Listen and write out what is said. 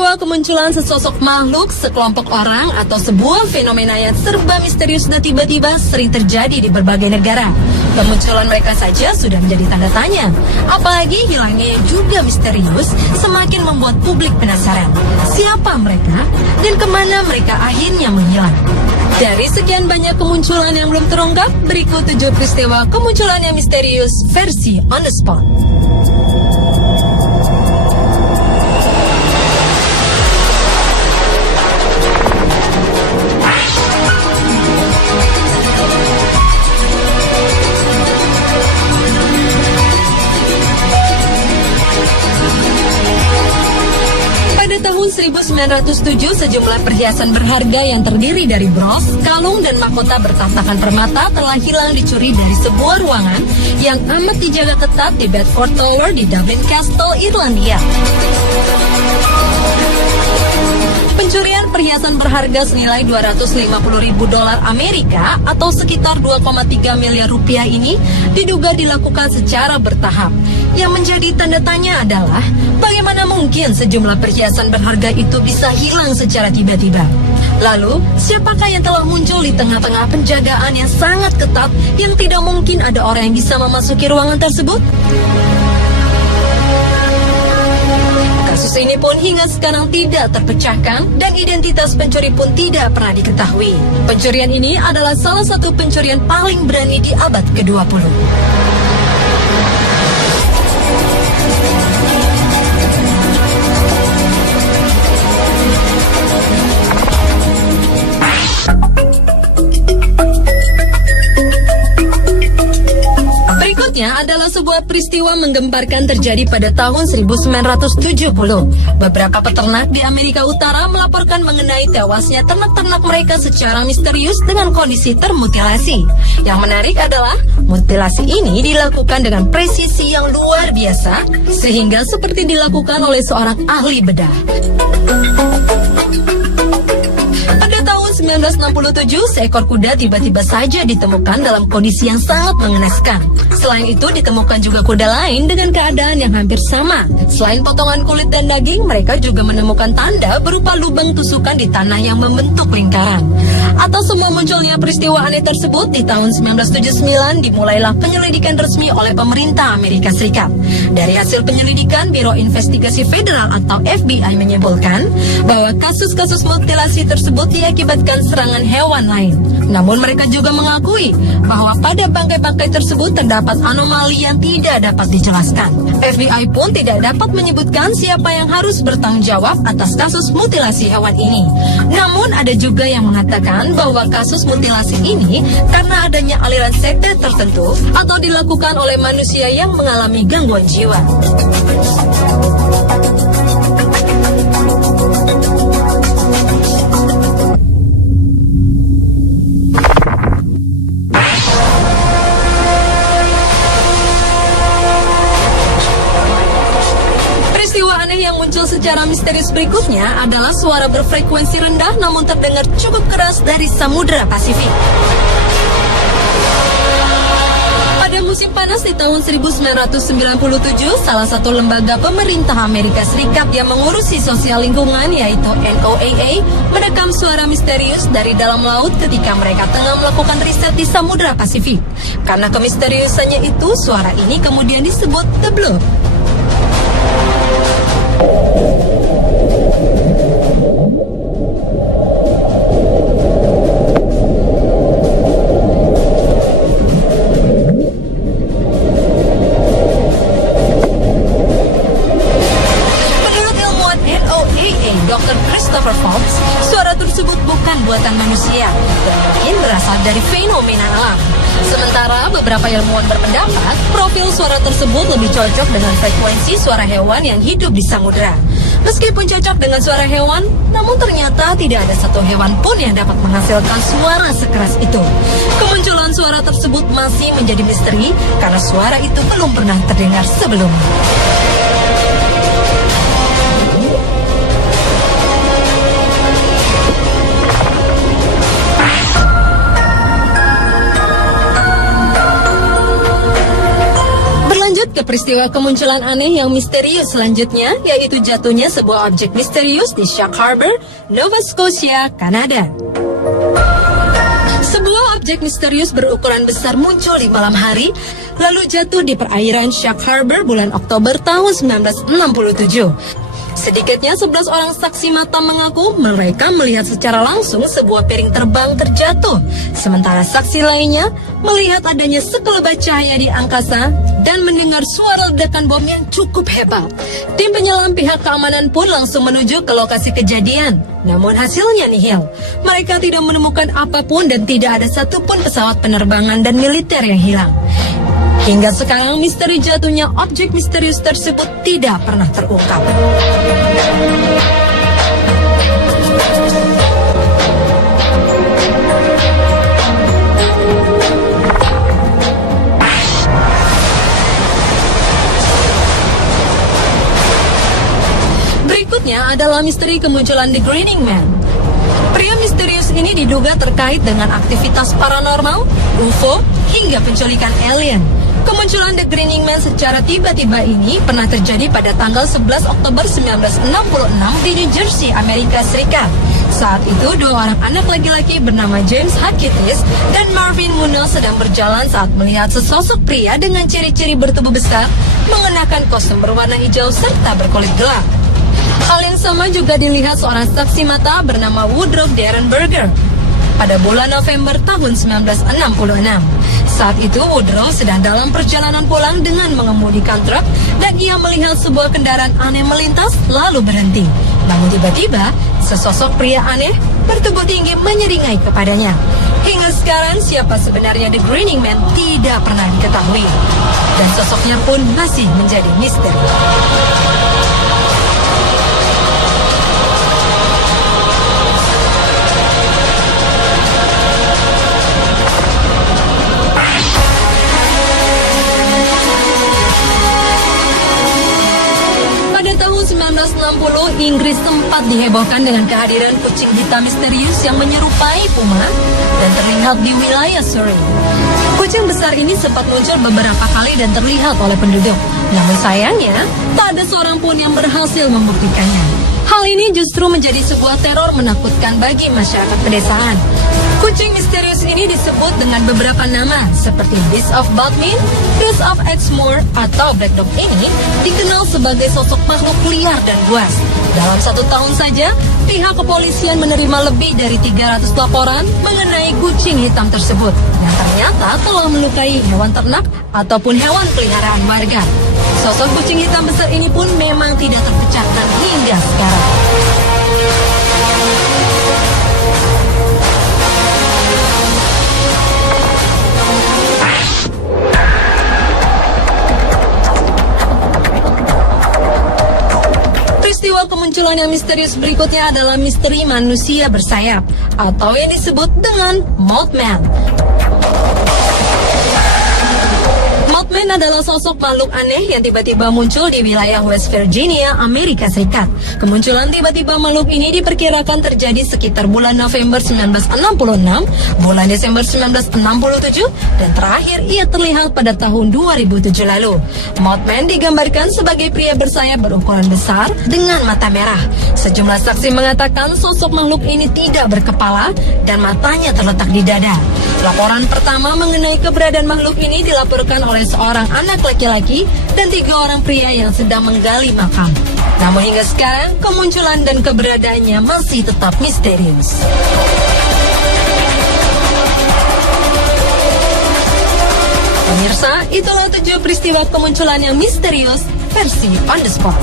Peristiwa kemunculan sesosok makhluk, sekelompok orang, atau sebuah fenomena yang serba misterius dan tiba-tiba sering terjadi di berbagai negara. Kemunculan mereka saja sudah menjadi tanda tanya. Apalagi hilangnya yang juga misterius semakin membuat publik penasaran. Siapa mereka dan kemana mereka akhirnya menghilang? Dari sekian banyak kemunculan yang belum terungkap, berikut 7 peristiwa kemunculan yang misterius versi on the spot. Tahun 1907, sejumlah perhiasan berharga yang terdiri dari bros, kalung, dan mahkota bertatakan permata telah hilang dicuri dari sebuah ruangan yang amat dijaga ketat di Bedford Tower di Dublin Castle, Irlandia. Pencurian perhiasan berharga senilai $250.000 Amerika atau sekitar 2,3 miliar rupiah ini diduga dilakukan secara bertahap. Yang menjadi tanda tanya adalah bagaimana mungkin sejumlah perhiasan berharga itu bisa hilang secara tiba-tiba. Lalu, siapakah yang telah muncul di tengah-tengah penjagaan yang sangat ketat yang tidak mungkin ada orang yang bisa memasuki ruangan tersebut? Kasus ini pun hingga sekarang tidak terpecahkan dan identitas pencuri pun tidak pernah diketahui. Pencurian ini adalah salah satu pencurian paling berani di abad ke-20. Berikutnya adalah sebuah peristiwa menggemparkan terjadi pada tahun 1970. Beberapa peternak di Amerika Utara melaporkan mengenai tewasnya ternak-ternak mereka secara misterius dengan kondisi termutilasi. Yang menarik adalah mutilasi ini dilakukan dengan presisi yang luar biasa, sehingga seperti dilakukan oleh seorang ahli bedah. Pada tahun 1967, seekor kuda tiba-tiba saja ditemukan dalam kondisi yang sangat mengenaskan. Selain itu, ditemukan juga kuda lain dengan keadaan yang hampir sama. Selain potongan kulit dan daging, mereka juga menemukan tanda berupa lubang tusukan di tanah yang membentuk lingkaran. Atas semua munculnya peristiwa aneh tersebut, di tahun 1979 dimulailah penyelidikan resmi oleh pemerintah Amerika Serikat. Dari hasil penyelidikan, Biro Investigasi Federal atau FBI menyimpulkan bahwa kasus-kasus mutilasi tersebut diakibatkan serangan hewan lain. Namun mereka juga mengakui bahwa pada bangkai-bangkai tersebut terdapat anomali yang tidak dapat dijelaskan. FBI pun tidak dapat menyebutkan siapa yang harus bertanggung jawab atas kasus mutilasi hewan ini. Namun ada juga yang mengatakan bahwa kasus mutilasi ini karena adanya aliran sekte tertentu atau dilakukan oleh manusia yang mengalami gangguan jiwa. Yang muncul secara misterius berikutnya adalah suara berfrekuensi rendah namun terdengar cukup keras dari Samudra Pasifik. Pada musim panas di tahun 1997, salah satu lembaga pemerintah Amerika Serikat yang mengurusi sosial lingkungan yaitu NOAA merekam suara misterius dari dalam laut ketika mereka tengah melakukan riset di Samudra Pasifik. Karena kemisteriusannya itu, suara ini kemudian disebut The Bloop. Dr. Christopher Fox, suara tersebut bukan buatan manusia dan mungkin berasal dari fenomena alam. Sementara beberapa ilmuwan berpendapat profil suara tersebut lebih cocok dengan frekuensi suara hewan yang hidup di samudera. Meskipun cocok dengan suara hewan, namun ternyata tidak ada satu hewan pun yang dapat menghasilkan suara sekeras itu. Kemunculan suara tersebut masih menjadi misteri karena suara itu belum pernah terdengar sebelumnya. peristiwa kemunculan aneh yang misterius selanjutnya yaitu jatuhnya sebuah objek misterius di Shark Harbor, Nova Scotia, Kanada. Sebuah objek misterius berukuran besar muncul di malam hari, lalu jatuh di perairan Shark Harbor bulan Oktober tahun 1967. Sedikitnya 11 orang saksi mata mengaku mereka melihat secara langsung sebuah piring terbang terjatuh. Sementara saksi lainnya melihat adanya sekelebat cahaya di angkasa dan mendengar suara ledakan bom yang cukup hebat. Tim penyelam pihak keamanan pun langsung menuju ke lokasi kejadian. Namun hasilnya nihil. Mereka tidak menemukan apapun dan tidak ada satupun pesawat penerbangan dan militer yang hilang. Hingga sekarang misteri jatuhnya objek misterius tersebut tidak pernah terungkap. Berikutnya adalah misteri kemunculan The Grinning Man. Pria misterius ini diduga terkait dengan aktivitas paranormal, UFO, hingga penculikan alien. Kemunculan The Grinning Man secara tiba-tiba ini pernah terjadi pada tanggal 11 Oktober 1966 di New Jersey, Amerika Serikat. Saat itu, dua orang anak laki-laki bernama James Hadkitis dan Marvin Munnell sedang berjalan saat melihat sesosok pria dengan ciri-ciri bertubuh besar, mengenakan kostum berwarna hijau serta berkulit gelap. Hal yang sama juga dilihat seorang saksi mata bernama Woodrow Derenberger pada bulan November tahun 1966. Saat itu Woodrow sedang dalam perjalanan pulang dengan mengemudikan truk dan ia melihat sebuah kendaraan aneh melintas lalu berhenti. Namun tiba-tiba sesosok pria aneh bertubuh tinggi menyeringai kepadanya. Hingga sekarang siapa sebenarnya The Grinning Man tidak pernah diketahui dan sosoknya pun masih menjadi misteri. Pada tahun 1960, Inggris sempat dihebohkan dengan kehadiran kucing hitam misterius yang menyerupai puma dan terlihat di wilayah Surrey. Kucing besar ini sempat muncul beberapa kali dan terlihat oleh penduduk. Namun sayangnya, tak ada seorang pun yang berhasil membuktikannya. Hal ini justru menjadi sebuah teror menakutkan bagi masyarakat pedesaan. Kucing misterius ini disebut dengan beberapa nama seperti Beast of Bodmin, Beast of Exmoor, atau Black Dog ini dikenal sebagai sosok makhluk liar dan buas. Dalam 1 tahun saja, pihak kepolisian menerima lebih dari 300 laporan mengenai kucing hitam tersebut yang ternyata telah melukai hewan ternak ataupun hewan peliharaan warga. Sosok kucing hitam besar ini pun memang tidak terpecahkan hingga sekarang. Peristiwa kemunculan yang misterius berikutnya adalah misteri manusia bersayap atau yang disebut dengan Mothman. Mothman adalah sosok makhluk aneh yang tiba-tiba muncul di wilayah West Virginia, Amerika Serikat. Kemunculan tiba-tiba makhluk ini diperkirakan terjadi sekitar bulan November 1966, bulan Desember 1967, dan terakhir ia terlihat pada tahun 2007 lalu. Mothman digambarkan sebagai pria bersayap berukuran besar dengan mata merah. Sejumlah saksi mengatakan sosok makhluk ini tidak berkepala dan matanya terletak di dada. Laporan pertama mengenai keberadaan makhluk ini dilaporkan oleh seorang anak laki-laki dan 3 orang pria yang sedang menggali makam. Namun hingga sekarang, kemunculan dan keberadaannya masih tetap misterius. Pemirsa, itulah 7 peristiwa kemunculan yang misterius versi On The Spot.